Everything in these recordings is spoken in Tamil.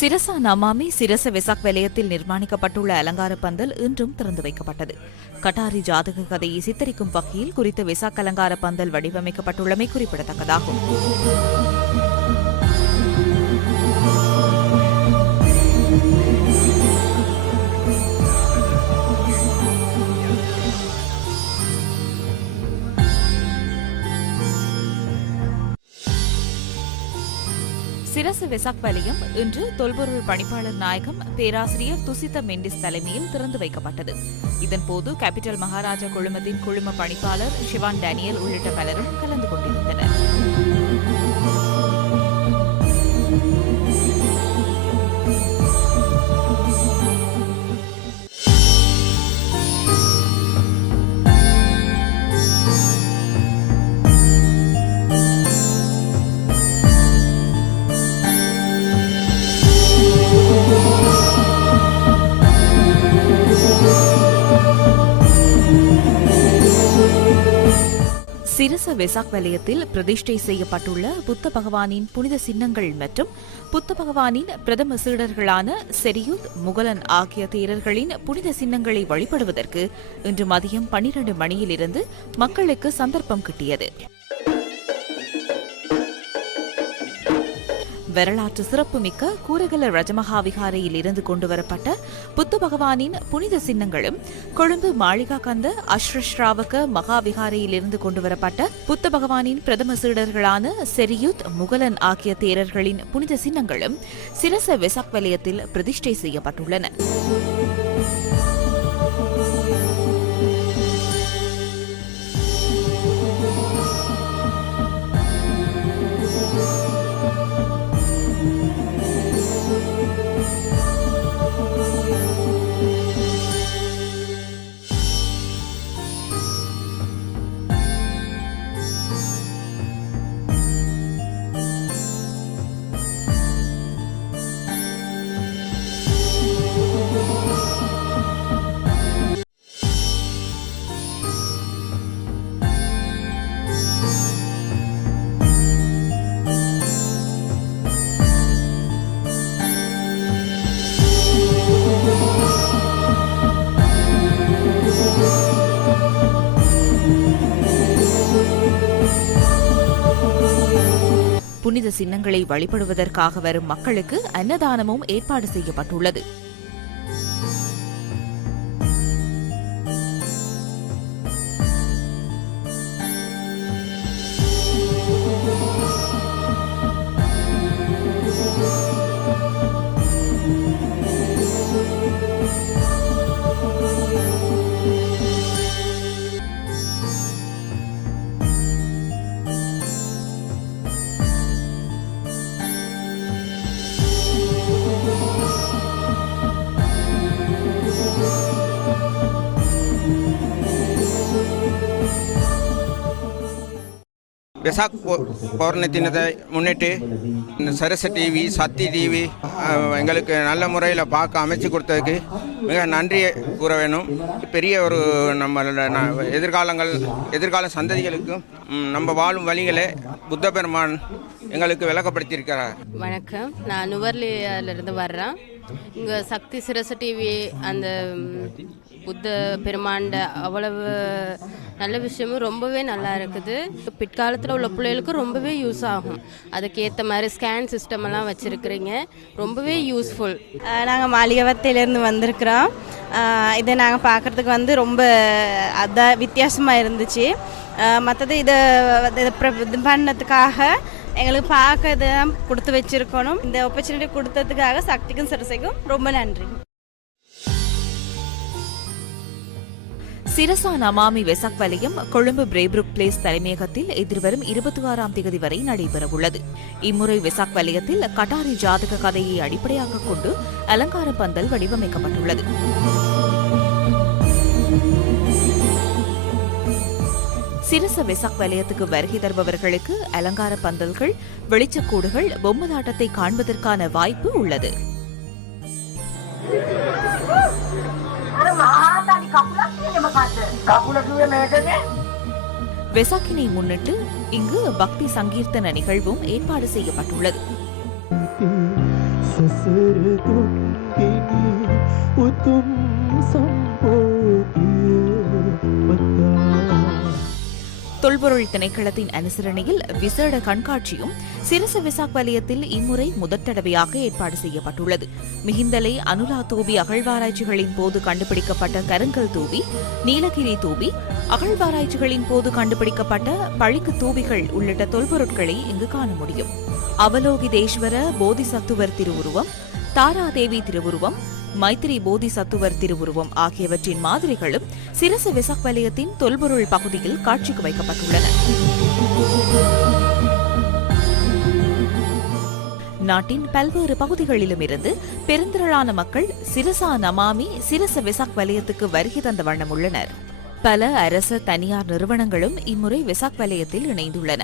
சிரசா நமாமி சிரச வெசாக் வலயத்தில் நிர்மாணிக்கப்பட்டுள்ள அலங்கார பந்தல் இன்றும் திறந்து வைக்கப்பட்டது. கட்டாரி ஜாதக கதையை சித்தரிக்கும் வகையில் குறித்த வெசாக் அலங்கார பந்தல் வடிவமைக்கப்பட்டுள்ளமை குறிப்பிடத்தக்கதாகும். சிரசு வெசாக் வலயம் இன்று தொல்பொருள் பணிப்பாளர் நாயகம் பேராசிரியர் துசித மெண்டிஸ் தலைமையில் திறந்து வைக்கப்பட்டது. இதன்போது கேபிட்டல் மகாராஜா குழுமத்தின் குழும பணிப்பாளர் ஷிவான் டேனியல் உள்ளிட்ட பலரும் கலந்து கொண்டிருந்தனர். சிரச வெசாக் வலயத்தில் பிரதிஷ்டை செய்யப்பட்டுள்ள புத்த பகவானின் புனித சின்னங்கள் மற்றும் புத்த பகவானின் பிரதம சீடர்களான செரியுத் முகலன் ஆகிய தேரர்களின் புனித சின்னங்களை வழிபடுவதற்கு இன்று மதியம் பனிரண்டு மணியிலிருந்து மக்களுக்கு சந்தர்ப்பம் கிட்டியது. வரலாற்று சிறப்புமிக்க கூரகல ரஜமகா விகாரையில் இருந்து கொண்டுவரப்பட்ட புத்த பகவானின் புனித சின்னங்களும் கொழும்பு மாளிகா கந்த அஸ்ரஸ்ராவக மகா விகாரையில் இருந்து கொண்டுவரப்பட்ட புத்த பகவானின் பிரதம சீடர்களான செரியுத் முகலன் ஆகிய தேரர்களின் புனித சின்னங்களும் சிரச வெசாக் வலயத்தில் பிரதிஷ்டை செய்யப்பட்டுள்ளன. சின்னங்களை வழிபடுவதற்காக வரும் மக்களுக்கு அன்னதானமும் ஏற்பாடு செய்யப்பட்டுள்ளது. வெசாக் பௌ- பௌர்ணமி தினத்தை முன்னிட்டு இந்த சரச டிவி சக்தி டிவி எங்களுக்கு நல்ல முறையில் பார்க்க அமைச்சு கொடுத்ததுக்கு மிக நன்றியை கூற வேணும். பெரிய ஒரு நம்ம ந- எதிர்காலங்கள் எதிர்கால சந்ததிகளுக்கும் நம்ம வாழும் வழிகளை புத்த பெருமான் எங்களுக்கு விளக்கப்படுத்தியிருக்கிறார். வணக்கம். நான் நுவர்லியிலிருந்து வர்றேன். இங்கே சக்தி சிரச டிவி அந்த புத்த பெருமாண்ட அவ்வளவு நல்ல விஷயமும் ரொம்பவே நல்லா இருக்குது. பிற்காலத்தில் உள்ள பிள்ளைகளுக்கு ரொம்பவே யூஸ் ஆகும். அதுக்கேற்ற மாதிரி ஸ்கேன் சிஸ்டம் எல்லாம் வச்சுருக்கிறீங்க. ரொம்பவே யூஸ்ஃபுல் நாங்கள் மாளிகவத்தையிலேருந்து வந்திருக்கிறோம். இதை நாங்கள் பார்க்குறதுக்கு வந்து ரொம்ப அதான் வித்தியாசமாக இருந்துச்சு. மற்றது இதை இதை ப்ர- இது பண்ணதுக்காக எங்களுக்கு பார்க்க இதை கொடுத்து வச்சுருக்கணும். இந்த ஆப்பர்ச்சுனிட்டி கொடுத்ததுக்காக சக்திக்கும் சரசைக்கும் ரொம்ப நன்றி. சிரசா நமாமி வெசாக் வலயம் கொழும்பு பிரேப்ருக் பிளேஸ் தலைமையகத்தில் எதிர்வரும் இருபத்தி ஆறாம் தேதி வரை நடைபெறவுள்ளது. இம்முறை வெசாக் வலயத்தில் கட்டாரி ஜாதக கதையை அடிப்படையாக கொண்டு அலங்கார பந்தல் வடிவமைக்கப்பட்டுள்ளது. சிரச வெசாக் வலயத்துக்கு வருகை தருபவர்களுக்கு அலங்கார பந்தல்கள் வெளிச்சக்கூடுகள் பொம்மலாட்டத்தை காண்பதற்கான வாய்ப்பு உள்ளது. කකුලක් තියෙන මොකද්ද? කකුල කිව්වේ මේකනේ. வெசாக்கினை முன்னிட்டு இங்கு பக்தி சங்கீர்த்தன நிகழ்வும் ஏற்பாடு செய்யப்பட்டுள்ளது සසර දුක්ගිනි தொல்பொருள் திணைக்களத்தின் அனுசரணையில் விசேட கண்காட்சியும் சிரச விசாக் வலயத்தில் இம்முறை முதற் தடவையாக ஏற்பாடு செய்யப்பட்டுள்ளது. மிகிந்தலை அனுலா தூபி அகழ்வாராய்ச்சிகளின் போது கண்டுபிடிக்கப்பட்ட கருங்கல் தூபி நீலகிரி தூபி அகழ்வாராய்ச்சிகளின் போது கண்டுபிடிக்கப்பட்ட பழிக்கு தூபிகள் உள்ளிட்ட தொல்பொருட்களை இங்கு காண முடியும். அவலோகிதேஸ்வர போதிசத்துவர் திருவுருவம் தாராதேவி திருவுருவம் மைத்திரி போதிசத்துவர் திருவுருவம் ஆகியவற்றின் மாதிரிகளும் சிரச விசாக் வலயத்தின் தொல்பொருள் பகுதியில் காட்சிக்கு வைக்கப்பட்டுள்ளன. நாட்டின் பல்வேறு பகுதிகளிலும் இருந்து பெருந்திரளான மக்கள் சிரசா நமாமி சிரச விசாக் வலயத்துக்கு வருகை தந்த வண்ணம் உள்ளனர். பல அரச தனியார் நிறுவனங்களும் இம்முறை விசாக் வலயத்தில் இணைந்துள்ளன.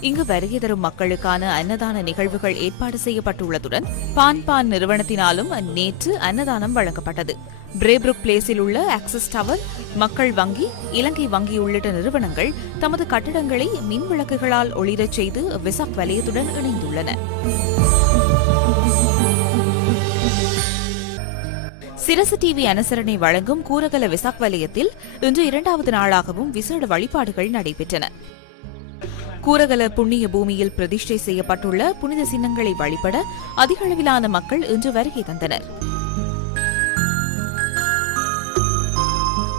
இங்கு வருகை தரும் மக்களுக்கான அன்னதான நிகழ்வுகள் ஏற்பாடு செய்யப்பட்டுள்ளதுடன் பான் பான் நிறுவனத்தினாலும் நேற்று அன்னதானம் வழங்கப்பட்டது. பிரேப்ருக் பிளேஸில் உள்ள ஆக்சிஸ் டவர் மக்கள் வங்கி இலங்கை வங்கி உள்ளிட்ட நிறுவனங்கள் தமது கட்டடங்களை மின் விளக்குகளால் ஒளிரச் செய்து விசாக் வலயத்துடன் இணைந்துள்ளன. சிரசு டிவி அனுசரணை வழங்கும் கூரகல விசாக் வலயத்தில் இன்று இரண்டாவது நாளாகவும் விசேட வழிபாடுகள் நடைபெற்றன. கூரகல புண்ணிய பூமியில் பிரதிஷ்டை செய்யப்பட்டுள்ள புனித சின்னங்களை வழிபட அதிக அளவிலான மக்கள் இன்று வருகை தந்தனர்.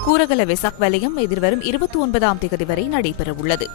கூரகல வெசாக் வலயம் எதிர்வரும் இருபத்தி ஒன்பதாம் தேதி வரை நடைபெறவுள்ளது.